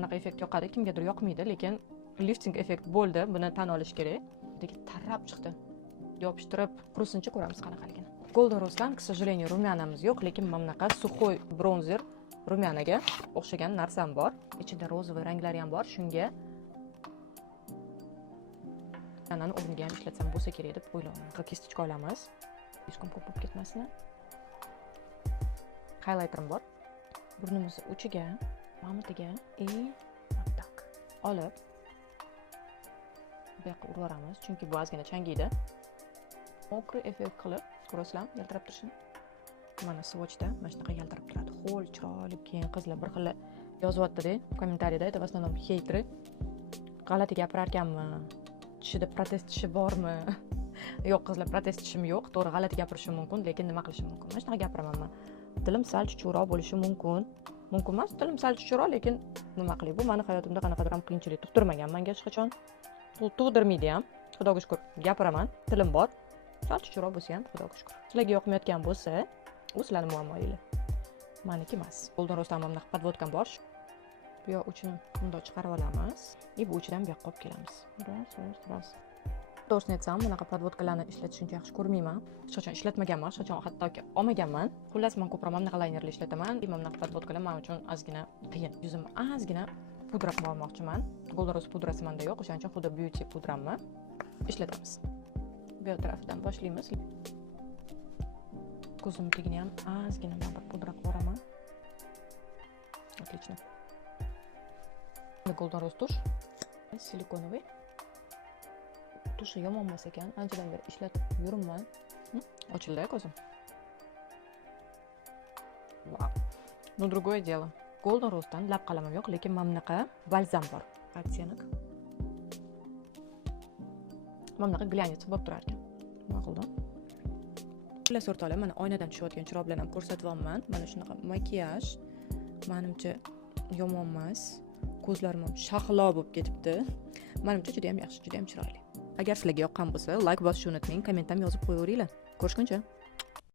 Bunaqa effekt yoqadi, kimgadir yoqmaydi, lekin lifting effekt bo'ldi, buni tan olish kerak. Degan tarrab chiqdi. Yopishtirib qurisincha ko'ramiz qanaqaligini. Golden Rose'dan, к сожалению, rumianamiz yo'q, lekin mana bunaqa suxoy bronzer rumianaga o'xshagan narsam bor. Ichida rozovoy ranglari ham bor. Shunga anani o'rniga ham ishlatsam bo'lsa kerak deb o'ylayman. Kistichka olamiz. Hech kim ko'p bo'lib ketmasin. Highlighterim bor. Burnimizni uchiga, mamutiga tak olib bu yoqqa urib, chunki bu ozgina changiydi. Mokri effekt qilib, ko'rasizlar, yaltirab turishini. Mana swatchda mana shunaqa yaltirab turadi. Xo'l, chiroyli keyin qizlar bir xil yozyapti-da, kommentariyada, это в основном heyteri. G'alati gapirar ekanmi? Tishida protez tishi bormi? Yo'q, qizlar, protez tishim yo'q. To'g'ri, g'alati gapirishim mumkin, lekin nima qilishim mumkin? Mana shunaqa gapiraman men. Tilim sal chuchukroq bo'lishi mumkin. Mumkin emas, tilim sal chuchukroq, lekin nima qilay? Bu meni hayotimda qanaqadir ham qiyinchilik tug'dirmagan. Menga hech qachon tug'dirmaydi ham. Xudoga shukr, gapiraman, tilim bor. Sal chuchukroq bo'lsa ham, xudoga shukr. Sizlarga yoqmayotgan bo'lsa, u sizlarning muammoyinglar. Meniki emas. Golden Rose'dan mana podvodkam bor. Bu yoq uchini bundoq chiqarib olamiz. Bu uchidan bu yoqqa olib kelamiz. Ras. To'g'risini aytsam, bunaqa podvodkalarni ishlatishni uncha yaxshi ko'rmayman. Hech qachon ishlatmaganman, hech qachon hattoki olmaganman. Xullas, men ko'proq bunaqa laynerli ishlataman. Bunaqa podvodkalar men uchun ozgina qiyin. Yuzimni ozgina pudra qilib olmoqchiman. Golden Rose pudrasi menda yo'q, o'shaning uchun Huda Beauty pudramni ishlatamiz. Bu tarafidan boshlaymiz. Ko'zimni tagini ham ozgina bir pudra qilib olaman. Отлично. Golden Rose tush. Silikonoviy. Tushi yomon emas ekan. Anchadan beri ishlatib yuribman. Ochildi ko'zim. Vau. No другое дело. Golden Rose'dan lab qalamim yo'q, lekin mana bunaqa balzam bor. Оттенок. Mana bunaqa glyanец bo'lib turar ekan. Nima qildim? Xullas o'rtoqlar, mana oynadan tushayotgan chiroq bilan ham ko'rsatyapman. Mana shunaqa makiyaj. Menimcha yomon emas. Ko'zlarim ham shahlo bo'lib ketibdi. Menimcha juda ham yaxshi, juda ham chiroyli. Agar sizlarga yoqqan bo'lsa, like bosishni unutmang, komment ham yozib qo'yaveringlar. Ko'rishguncha.